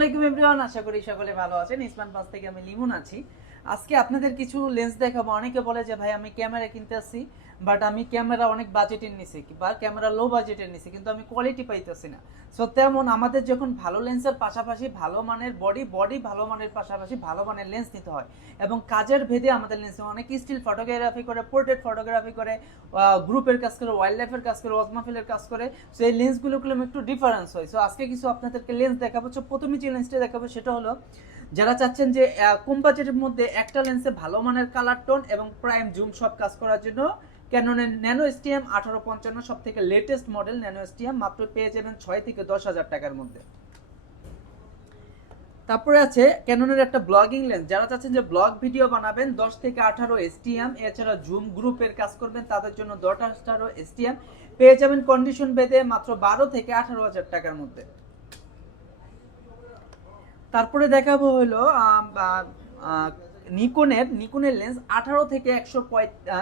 আলাইকুম এভরিওয়ান আশা করি সকলে ভালো আছেন। ইসমান পাস থেকে আমি লিমন আছি। আজকে আপনাদের কিছু লেন্স দেখাবো। অনেকে বলে যে, ভাই, আমি ক্যামেরা কিনতে আসছি বাট আমি ক্যামেরা অনেক বাজেটের নিছি, বা ক্যামেরা লো বাজেটের নিছি, কিন্তু আমি কোয়ালিটি পাইতেছি না। সো তেমন আমাদের যখন ভালো লেন্সের পাশাপাশি ভালো মানের বডি বডি ভালো মানের পাশাপাশি ভালো মানের লেন্স নিতে হয়, এবং কাজের ভেদে আমাদের লেন্স অনেক স্টিল ফটোগ্রাফি করে পোর্ট্রেট ফটোগ্রাফি করে গ্রুপের কাজ করে ওয়াইল্ড লাইফের কাজ করে ওজমাফিলের কাজ করে সো এই লেন্সগুলোগুলো একটু ডিফারেন্স হয়। সো আজকে কিছু আপনাদেরকে লেন্স দেখাবো। প্রথমে যে লেন্সটা দেখাবো, সেটা হলো যারা চাচ্ছেন যে কম বাজেটের মধ্যে একটা লেন্সে ভালো মানের কালার টোন এবং প্রাইম জুম সব কাজ করার জন্য ক্যাননের ন্যানো এসটিএম আঠারো পঞ্চান্ন সব থেকে লেটেস্ট মডেল ন্যানো এসটিএম মাত্র পেয়ে যাবেন ছয় থেকে দশ হাজার টাকার মধ্যে। তারপরে আছে ক্যাননের একটা ব্লগিং লেন্স যারা চাচ্ছেন যে ব্লগ ভিডিও বানাবেন, দশ থেকে আঠারো এসটিএম এছাড়া জুম গ্রুপের কাজ করবেন, তাদের জন্য দশ আঠারো এসটিএম পেয়ে যাবেন কন্ডিশন বেঁধে মাত্র বারো থেকে আঠারো হাজার টাকার মধ্যে। তারপরে দেখাবো হলো নিকনের নিকনের লেন্স আঠারো থেকে একশো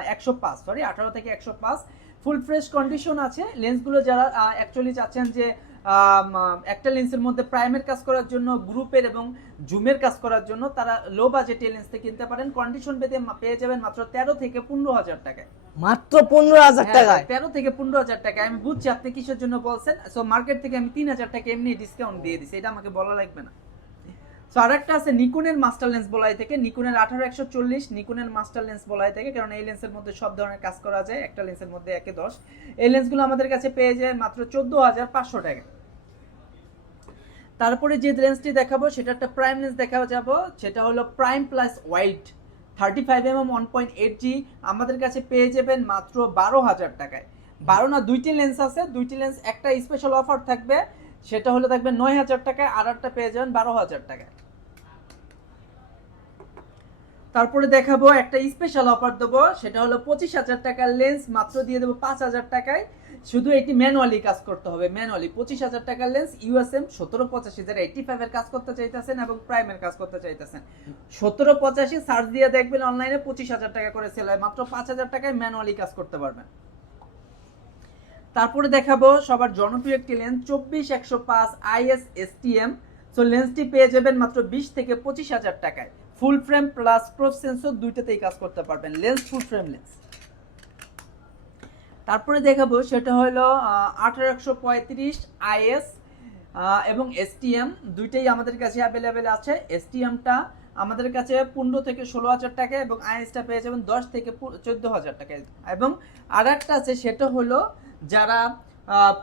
একশো পাঁচ সরি আঠারো থেকে একশো পাঁচ। ফুল ফ্রেশ কন্ডিশন আছে। লেন্সগুলো যারা অ্যাকচুয়ালি চাচ্ছেন যে একটা লেন্সের মধ্যে প্রাইমের কাজ করার জন্য গ্রুপের এবং জুমের কাজ করার জন্য তারা লো বাজেটে লেন্সটা কিনতে পারেন। কন্ডিশন মা- পেয়ে যাবেন মাত্র তেরো থেকে পনেরো হাজার টাকায়। মাত্র পনেরো হাজার হ্যাঁ, টাকায়? তেরো থেকে পনেরো হাজার টাকা আমি বুঝছি আপনি কিসের জন্য বলছেন। সো মার্কেট থেকে আমি তিন হাজার টাকা এমনি ডিসকাউন্ট দিয়ে দিছি। এটা আমাকে বলা লাগবে না। সো আরেকটা আছে নিকনের মাস্টার লেন্স বলাই থেকে নিকনের আঠারো, একশো চল্লিশ, নিকনের মাস্টার লেন্স বলাই থেকে কারণ এই লেন্সের মধ্যে সব ধরনের কাজ করা যায়। একটা লেন্সের মধ্যে একে দশ। এই লেন্সগুলো আমাদের কাছে পেয়ে যায় মাত্র চোদ্দ হাজার পাঁচশো টাকা। তারপরে যে লেন্সটি দেখাবো, সেটা একটা প্রাইম লেন্স দেখাবো, যাব। সেটা হলো prime plus wide thirty five M M one point eight G আমাদের কাছে পেয়ে যাবেন মাত্র বারো হাজার টাকায়। বারো না, দুইটি লেন্স আছে। দুইটি লেন্স একটা স্পেশাল অফার থাকবে। সেটা হলো থাকবে নয় হাজার টাকায়, আর একটা পেয়ে যাবেন বারো হাজার টাকায়। তারপরে দেখাবো একটা স্পেশাল অফার দেবো, সেটা হলো পঁচিশ হাজার টাকার লেন্স মাত্র দিয়ে দেবো পাঁচ হাজার টাকায়। শুধু এটি ম্যানুয়ালি কাজ করতে হবে ম্যানুয়ালি পঁচিশ হাজার টাকার লেন্স ইউএসএম সতেরো পঁচাশি, যারা এইটি ফাইভের কাজ করতে চাইতেছেন এবং প্রাইমের কাজ করতে চাইতেছেন। সতেরো পঁচাশি সার্চ দিয়ে দেখবেন অনলাইনে পঁচিশ হাজার টাকা করে সেল হয়, মাত্র পাঁচ হাজার টাকায় ম্যানুয়ালি কাজ করতে পারবেন। তারপরে দেখাবো সবার জনপ্রিয় একটি লেন্স চব্বিশ একশো পাঁচ আইএস এসটিএম সো লেন্সটি পেয়ে যাবেন মাত্র বিশ থেকে পঁচিশ হাজার টাকায়। ফুল ফ্রেম প্লাস প্রোফ সেন্সর দুইটাতেই কাজ করতে পারবেন। লেন্স ফুল ফ্রেম লেন্স তারপরে দেখাবো সেটা হলো আঠারো একশো পঁয়ত্রিশ আইএস এবং এসটিএম দুইটাই আমাদের কাছে অ্যাভেলেবেল আছে। এসটিএমটা আমাদের কাছে পনেরো থেকে ষোলো হাজার টাকা এবং আইএসটা পেয়ে যাবেন দশ থেকে চোদ্দ হাজার টাকায়। এবং আর একটা আছে, সেটা হলো যারা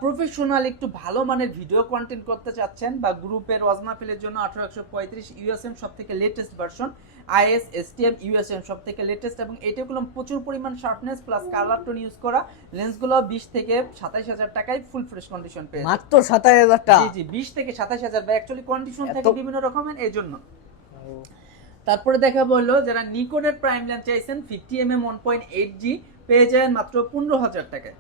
প্রফেশনাল একটু ভালো মানের ভিডিও কন্টেন্ট করতে চাচ্ছেন বা গ্রুপের ওয়াজমাফিলের জন্য আঠারো একশো পঁয়ত্রিশ ইউএসএম সব থেকে latest version IS STM USM সব থেকে লেটেস্ট এবং এটাগুলো প্রচুর পরিমাণ sharpness plus colour tone use করা। লেন্সগুলো বিশ থেকে সাতাইশ হাজার টাকায় ফুল ফ্রেশ কন্ডিশন পেয়ে। মাত্র সাতাশ হাজার টাকা? জি জি বিশ থেকে সাতাশ হাজার বা অ্যাকচুয়ালি কন্ডিশন থাকে বিভিন্ন রকমের এই জন্য তারপরে দেখা বলল যারা নিকনের প্রাইম লেন্স চাইছেন fifty M M one point eight G পেয়ে যাবেন মাত্র পনেরো হাজার টাকায়।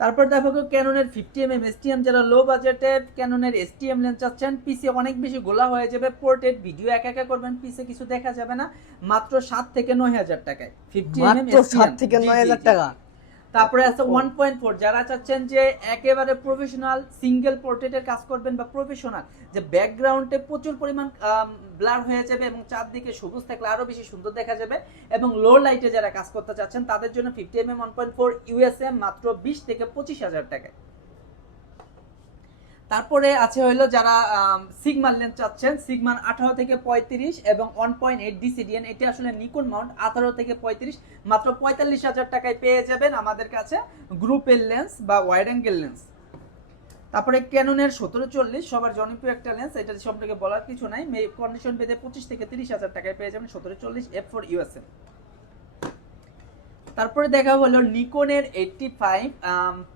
তারপর দেখো ক্যাননের ফিফটি এম এম এসটিএম যারা লো বাজেটে ক্যাননের এসটিএম লেন্স চাচ্ছেন পিসি অনেক বেশি গোলা হয়ে যাবে পোর্টেড ভিডিও একা একা করবেন পিসে কিছু দেখা যাবে না মাত্র সাত থেকে নয় হাজার টাকায় ফিফটি এম এম সাত থেকে নয় হাজার টাকা। তারপরে আছে ওয়ান পয়েন্ট ফোর যারা চাচ্ছেন যে একেবারে প্রফেশনাল সিঙ্গেল পোর্ট্রেটের কাজ করবেন বা প্রফেশনাল যে ব্যাকগ্রাউন্ডে প্রচুর পরিমাণ ব্লার হয়ে যাবে এবং চারদিকে সবুজ থাকলে আরও বেশি সুন্দর দেখা যাবে এবং লো লাইটে যারা কাজ করতে চাচ্ছেন, তাদের জন্য fifty M M one point four USM মাত্র বিশ থেকে পঁচিশ হাজার টাকায়। তারপরে আছে হলো যারা সিগমার লেন্স চাচ্ছেন সিগমান আঠারো থেকে পঁয়ত্রিশ এবং ওয়ান পয়েন্ট এইট ডিসিডিএন এটি আসলে নিকন মাউন্ট, আঠারো থেকে পঁয়ত্রিশ, মাত্র পঁয়তাল্লিশ হাজার টাকায় পেয়ে যাবেন আমাদের কাছে গ্রুপের লেন্স বা ওয়াইড অ্যাঙ্গেল লেন্স তারপরে ক্যাননের সতেরো চল্লিশ, সবার জনপ্রিয় একটা লেন্স এটা সম্পর্কে বলার কিছু নাই। মেয়ে কন্ডিশন বেঁধে পঁচিশ থেকে তিরিশ হাজার টাকায় পেয়ে যাবেন সতেরো চল্লিশ এফ ফোর ইউএসএ তারপরে দেখা হলো নিকনের এইটটি ফাইভ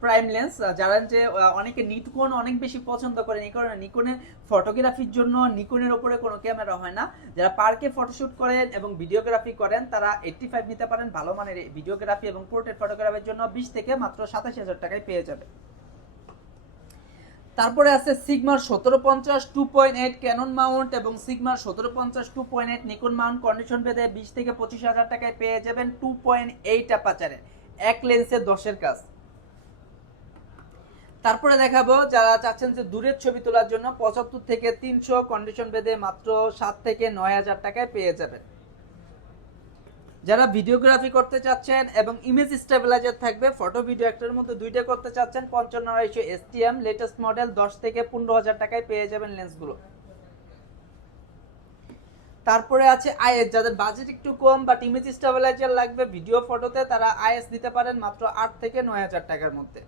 প্রাইম লেন্স যারা যে অনেকে নিকন অনেক বেশি পছন্দ করে নিকন নিকনের ফটোগ্রাফির জন্য নিকনের ওপরে কোনো ক্যামেরা হয় না। যারা পার্কে ফটোশুট করেন এবং ভিডিওগ্রাফি করেন, তারা এইটটি ফাইভ নিতে পারেন। ভালো মানের ভিডিওগ্রাফি এবং পোর্ট্রেট ফটোগ্রাফির জন্য বিশ থেকে মাত্র সাতাশ হাজার টাকায় পেয়ে যাবে। তারপরে আছে সিগমার সতেরো পঞ্চাশ two point eight Canon mount এবং সিগমার সতেরো পঞ্চাশ two point eight Nikon mount condition বেঁধে বিশ থেকে পঁচিশ হাজার টাকায় পেয়ে যাবেন টু পয়েন্ট এইট অ্যাপাচারে এক লেন্সে দশের কাজ। তারপরে দেখাবো যারা চাচ্ছেন যে দূরের ছবি তোলার জন্য পঁচাত্তর থেকে তিনশো কন্ডিশন বেঁধে মাত্র সাত থেকে নয় হাজার টাকায় পেয়ে যাবেন। যারা ভিডিওগ্রাফি করতে চাচ্ছেন এবং ইমেজ স্টেবিলাইজার থাকবে ফটো ভিডিও একটার মধ্যে দুইটা করতে চাচ্ছেন পঞ্চান্ন আড়াইশো এসটিএম লেটেস্ট মডেল দশ থেকে পনেরো হাজার টাকায় পেয়ে যাবেন লেন্সগুলো তারপরে আছে আইএস যাদের বাজেট একটু কম বাট ইমেজ স্টেবিলাইজার লাগবে ভিডিও ফটোতে তারা আইএস দিতে পারেন মাত্র আট থেকে নয় হাজার টাকার মধ্যে।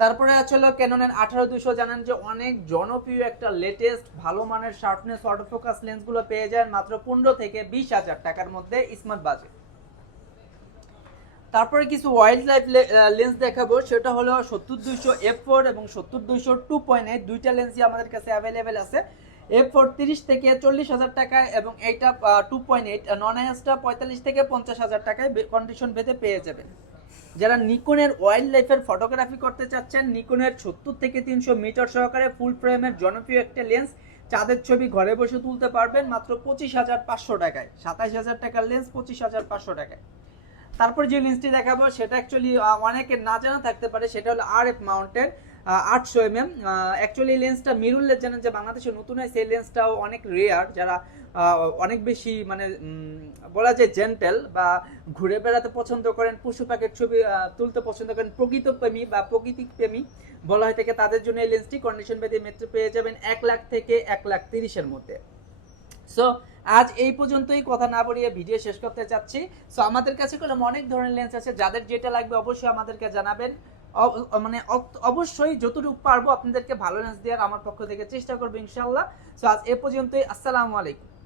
তারপরে আসলে ক্যাননের আঠারো দুশো। জানেন যে অনেক জনপ্রিয় একটা লেটেস্ট ভালো মানের শার্পনেস অটোফোকাস লেন্সগুলো পেয়ে যান মাত্র পনেরো থেকে বিশ হাজার টাকার মধ্যে স্মার্ট বাজেট তারপরে কিছু ওয়াইল্ড লাইফ লেন্স দেখাবো, সেটা হলো সত্তর দুইশো এফ ফোর এবং সত্তর দুইশো টু পয়েন্ট এইট দুইটা লেন্সই আমাদের কাছে অ্যাভেলেবেল আছে। এফ ফোর তিরিশ থেকে চল্লিশ হাজার টাকায় এবং এইটা টু পয়েন্ট এইট নন আইএসটা পঁয়তাল্লিশ থেকে পঞ্চাশ হাজার টাকায় কন্ডিশন ভেদে পেয়ে যাবেন। যারা নিকনের ওয়াইল্ড লাইফের ফটোগ্রাফি করতে চাচ্ছেন, নিকনের সত্তর থেকে তিনশো মিটার সহকারে ফুল ফ্রেমের জনপ্রিয় একটা লেন্স চাঁদের ছবি ঘরে বসে তুলতে পারবেন মাত্র পঁচিশ হাজার পাঁচশো টাকায় সাতাশ হাজার টাকার লেন্স পঁচিশ হাজার পাঁচশো টাকায়। তারপর যে লেন্সটি দেখাবো, সেটা অ্যাকচুয়ালি অনেকের না জানা থাকতে পারে, সেটা হলো আর এফ মাউন্টের আটশো এম এম অ্যাকচুয়ালি লেন্সটা মিরুল লেন্স জানেন যে বাংলাদেশে নতুন হয়, সেই লেন্সটাও অনেক রেয়ার যারা অনেক বেশি মানে বলা যায় জেন্টেল বা ঘুরে বেড়াতে পছন্দ করেন, পশু পাখির ছবি তুলতে পছন্দ করেন প্রকৃত প্রেমী বা প্রকৃতিক প্রেমী বলা হয় থেকে তাদের জন্য এই লেন্সটি কন্ডিশন বেঁধে মেট্রো পেয়ে যাবেন এক লাখ থেকে এক লাখ তিরিশের মধ্যে। সো আজ এই পর্যন্তই, কথা না বলিয়ে ভিডিও শেষ করতে চাচ্ছি। সো আমাদের কাছে কোনো অনেক ধরনের লেন্স আছে, যাদের যেটা লাগবে অবশ্যই আমাদেরকে জানাবেন। মানে অবশ্যই যতটুকু পারব আপনাদেরকে ভালো লেন্স দেওয়ার আমার পক্ষ থেকে চেষ্টা করব ইনশাল্লাহ সো আজ এ পর্যন্তই। আসসালামু আলাইকুম।